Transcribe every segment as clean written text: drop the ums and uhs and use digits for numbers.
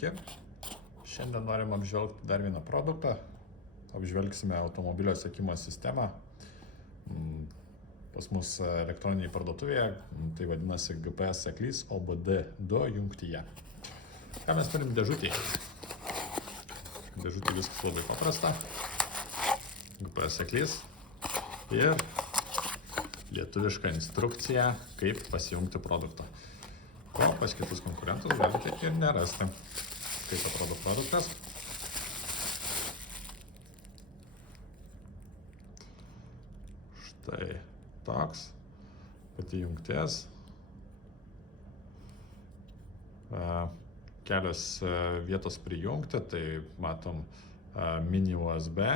Sveiki. Šiandien norim apžvelgti dar vieną produktą. Apžvelgsime automobilio sekimo sistemą. Pas mus elektroniniai parduotuvėje, tai vadinasi GPS seklys OBD2 jungtyje. Ką mes turim dėžutėje? Dėžutė viskas labai paprasta. GPS seklys ir lietuviška instrukcija, kaip pasijungti produktą. O pas kitus konkurentus galite ir nerasti. Kaip atrodo produktas. Štai toks. Pati jungtis. Kelios vietos prijungti, tai matom mini USB,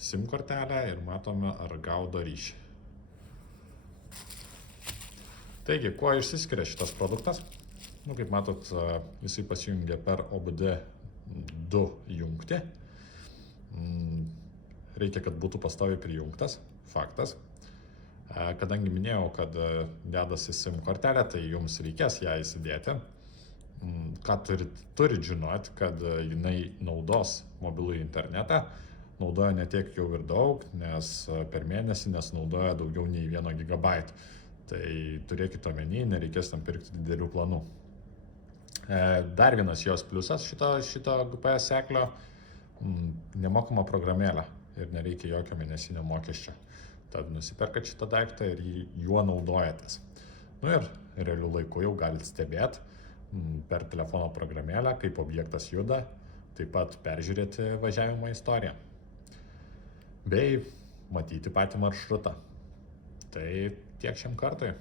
SIM kortelę ir matome, ar gaudo ryšį. Taigi, kuo išsiskiria šitas produktas? Kaip matot, jisai pasijungia per OBD2 jungtį. Reikia, kad būtų pastoviai prijungtas, faktas. Kadangi minėjau, kad dedasi SIM kortelė, tai jums reikės ją įsidėti. Ką turit žinoti, kad jinai naudos mobilų internetą. Naudoja ne tiek jau ir daug, nes per mėnesį naudoja daugiau nei 1 GB. Tai turėkite omeny, nereikės tam pirkti didelių planų. Dar vienas jos pliusas šito GPS seklio – nemokama programėlė ir nereikia jokio mėnesinio mokesčio. Tad nusiperkat šitą daiktą ir juo naudojatės. Ir realiu laiku jau galite stebėti per telefono programėlę, kaip objektas juda, taip pat peržiūrėti važiavimo istoriją bei matyti patį maršrutą. Tai tiek šiam kartui.